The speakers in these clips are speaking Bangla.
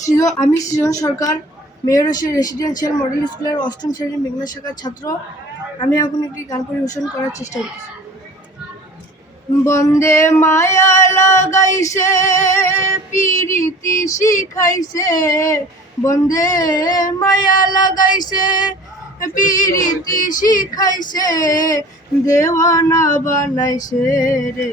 সৃজন আমি Srijan Sarkar, mayor residential model স্কুলের অষ্টম শ্রেণির মেঘনা শাখার ছাত্র। আমি এখন একটি গান পরিবেশন করার চেষ্টা করছি বন্দে মায়া লাগাইছে, পিরিতি শিখাইছে। বন্দে মায়া লাগাইছে, পিরিতি শিখাইছে। দেওয়ানা বানাইছে রে।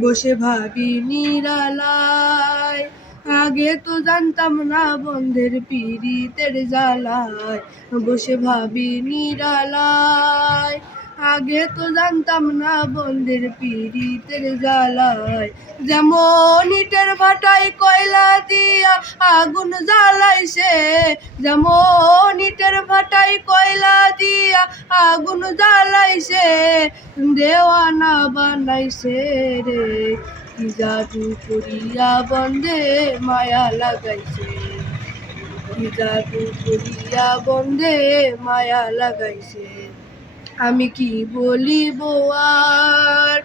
বসে ভাবি নিরালায়। আগে তো জানতাম না বন্ধের পিড়িতের জ্বালায়। বসে ভাবি নিরালায়। আগে তো জানতাম না বন্ধের পিড়িতের জ্বালায়। যেমন ইটের ভাটায় কয়লা দিয়া আগুন জ্বালাইছে যেমন ইটের ভাটায় কয়লা দিয়া আগুন জ্বালাইছে, দেওয়ানা বানাইছে রে। কি জাদু করিয়া বন্দে মায়া লাগাইছে। কি জাদু করিয়া বন্দে মায়া লাগাইছে। আমি কি বলিব আর?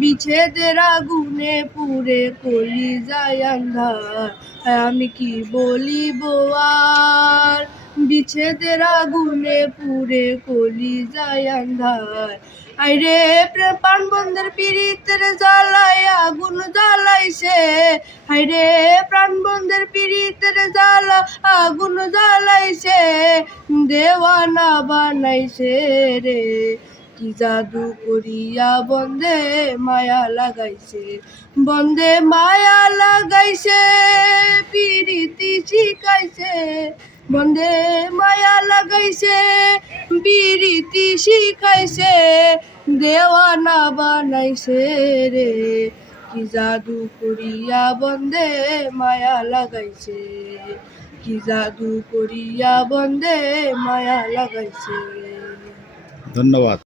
বিচ্ছেদের আগুনে পুরে কলি যায় আন্ধার। আমি কি বলিব আর? বিচ্ছেদের আগুনে পুরে কলি যায় আন্ধার। আইরে প্রাণ বন্ধের পীড়িতের জ্বালায়, আগুন জ্বালাইছে হাইরে প্রাণ বন্ধের পীড়িতের জ্বালা, আগুন জ্বালাইছে দেওয়ানা বানাইছে রে, কি জাদু করিয়া বন্দে মায়া লাগাইছে বন্দে মায়া লাগাইছে পিরিতি শিখাইছে বন্দে মায়া লাগাইছে, বিরিতি শিখাইছে, দেওয়ানা বানাইছে রে। কি জাদু করিয়া বন্দে মায়া লাগাইছে, কি জাদু করিয়া বন্দে মায়া লাগাইছে। ধন্যবাদ।